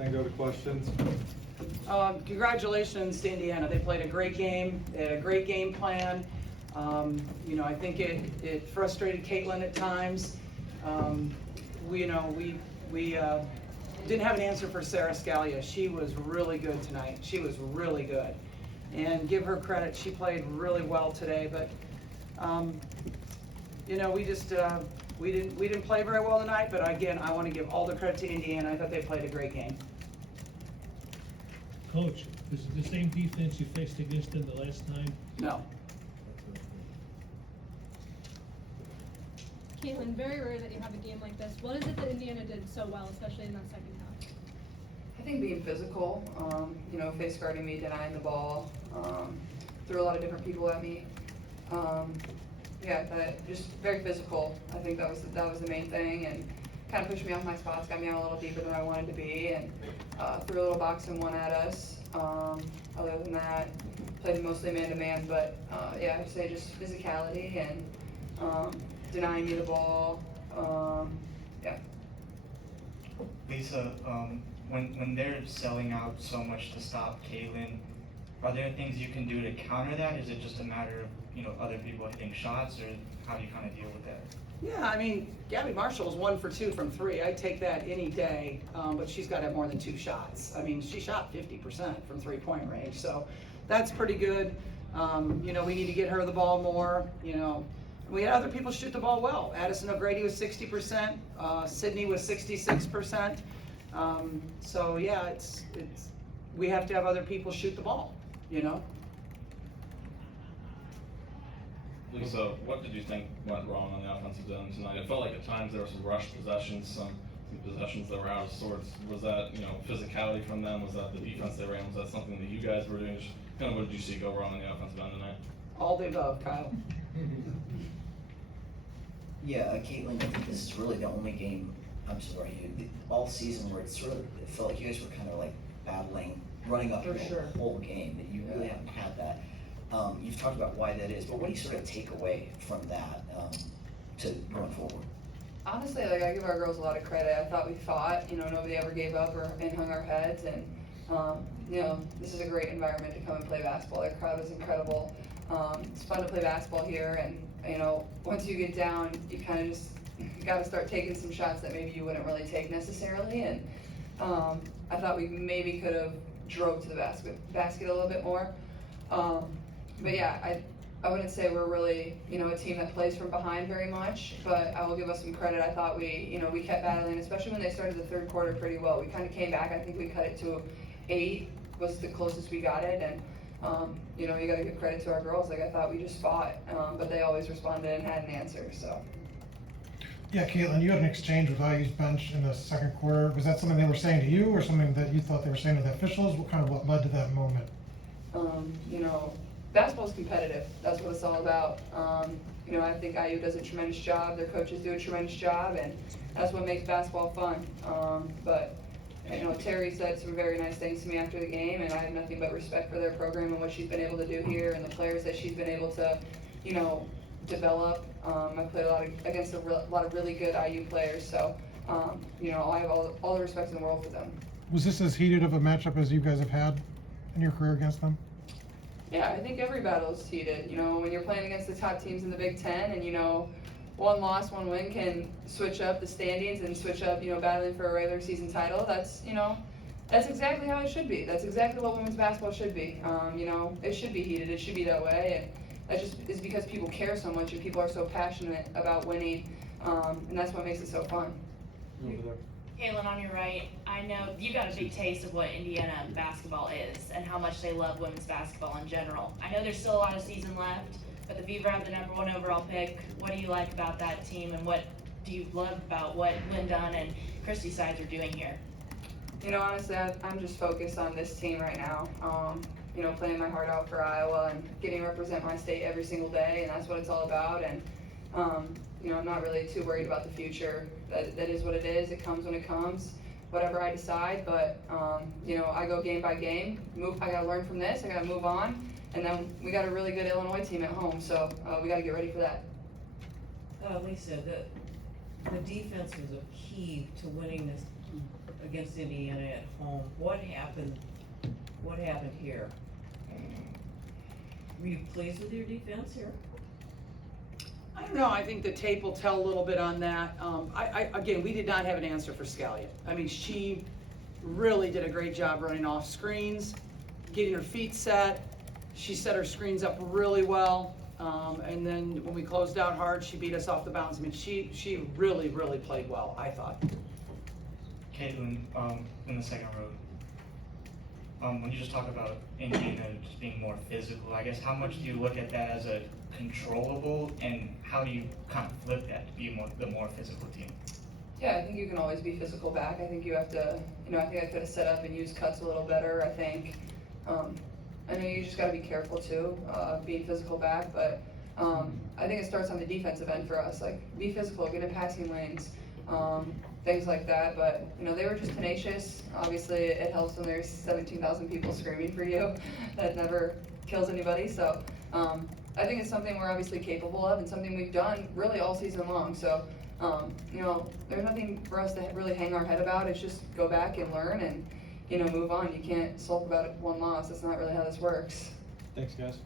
Then go to questions. Congratulations to Indiana. They played a great game. They had a great game plan. I think it frustrated Caitlin at times. We didn't have an answer for Sarah Scalia. She was really good tonight. She was really good. And give her credit, she played really well today. But we didn't play very well tonight. But again, I want to give all the credit to Indiana. I thought they played a great game. Coach, is it the same defense you faced against them the last time? No. Caitlin, very rare that you have a game like this. What is it that Indiana did so well, especially in that second half? I think being physical, face guarding me, denying the ball, threw a lot of different people at me. Just very physical. I think that was the main thing, and kind of pushed me off my spots, got me out a little deeper than I wanted to be, and threw a little box and one at us. Other than that, played mostly man-to-man, but I'd say just physicality and denying me the ball. Lisa, when they're selling out so much to stop Caitlin, are there things you can do to counter that? Is it just a matter of other people hitting shots, or how do you kind of deal with that? Yeah, Gabby Marshall was 1 for 2 from 3. I'd take that any day, but she's got to have more than 2 shots. She shot 50% from 3-point range, so that's pretty good. We need to get her the ball more. We had other people shoot the ball well. Addison O'Grady was 60%. Sydney was 66%. We have to have other people shoot the ball. Lisa, what did you think went wrong on the offensive end tonight? It felt like at times there were some rushed possessions, some possessions that were out of sorts. Was that physicality from them? Was that the defense they ran? Was that something that you guys were doing? Just kind of what did you see go wrong on the offensive end tonight? All the above, Kyle. Yeah, Caitlin, I think this is really the only game, all season where it felt like you guys were kind of like battling, running up For the sure. whole game, that you really haven't had that. You've talked about why that is, but what do you sort of take away from that to going forward? Honestly, I give our girls a lot of credit. I thought we fought. Nobody ever gave up and hung our heads. And this is a great environment to come and play basketball. Their crowd is incredible. It's fun to play basketball here. And once you get down, you kind of just got to start taking some shots that maybe you wouldn't really take necessarily. And I thought we maybe could have drove to the basket a little bit more. I wouldn't say we're really, a team that plays from behind very much, but I will give us some credit. I thought we kept battling, especially when they started the third quarter pretty well. We kind of came back. I think we cut it to 8 was the closest we got it, and you got to give credit to our girls. I thought we just fought, but they always responded and had an answer. So. Yeah, Caitlin, you had an exchange with IU's bench in the second quarter. Was that something they were saying to you, or something that you thought they were saying to the officials? What led to that moment? Basketball's competitive. That's what it's all about. I think IU does a tremendous job. Their coaches do a tremendous job, and that's what makes basketball fun. Terry said some very nice things to me after the game, and I have nothing but respect for their program and what she's been able to do here, and the players that she's been able to, develop. I played against a lot of really good IU players, so I have all the respect in the world for them. Was this as heated of a matchup as you guys have had in your career against them? Yeah, I think every battle is heated. When you're playing against the top teams in the Big Ten, and one loss, one win can switch up the standings and switch up, battling for a regular season title. That's exactly how it should be. That's exactly what women's basketball should be. It should be heated. It should be that way, and that just is because people care so much and people are so passionate about winning, and that's what makes it so fun. Over there. Caitlin, on your right, I know you got a big taste of what Indiana basketball is and how much they love women's basketball in general. I know there's still a lot of season left, but the Beaver have the #1 overall pick. What do you like about that team, and what do you love about what Lynn Dunn and Christy Sides are doing here? Honestly, I'm just focused on this team right now. Playing my heart out for Iowa and getting to represent my state every single day, and that's what it's all about. And I'm not really too worried about the future. That is what it is. It comes when it comes, whatever I decide. But I go game by game. I gotta learn from this. I gotta move on, and then we got a really good Illinois team at home, so we gotta get ready for that. Lisa, the defense was a key to winning against Indiana at home. What happened here? Were you pleased with your defense here? I don't know, I think the tape will tell a little bit on that. Again, we did not have an answer for Scalia. I mean, she really did a great job running off screens, getting her feet set. She set her screens up really well. And then when we closed out hard, she beat us off the bounce. I mean, she really, really played well, I thought. Caitlin, in the second row, when you just talk about Indiana just being more physical, I guess how much do you look at that as a controllable, and how do you kind of flip that to be the more physical team? Yeah, I think you can always be physical back. I think you have to, I think I could have set up and used cuts a little better. I think, I know you just got to be careful too, being physical back, but I think it starts on the defensive end for us. Like, be physical, get in passing lanes, things like that. But, they were just tenacious. Obviously, it helps when there's 17,000 people screaming for you. That never kills anybody. So, I think it's something we're obviously capable of and something we've done really all season long. So, there's nothing for us to really hang our head about. It's just go back and learn and, move on. You can't sulk about it one loss. That's not really how this works. Thanks, guys.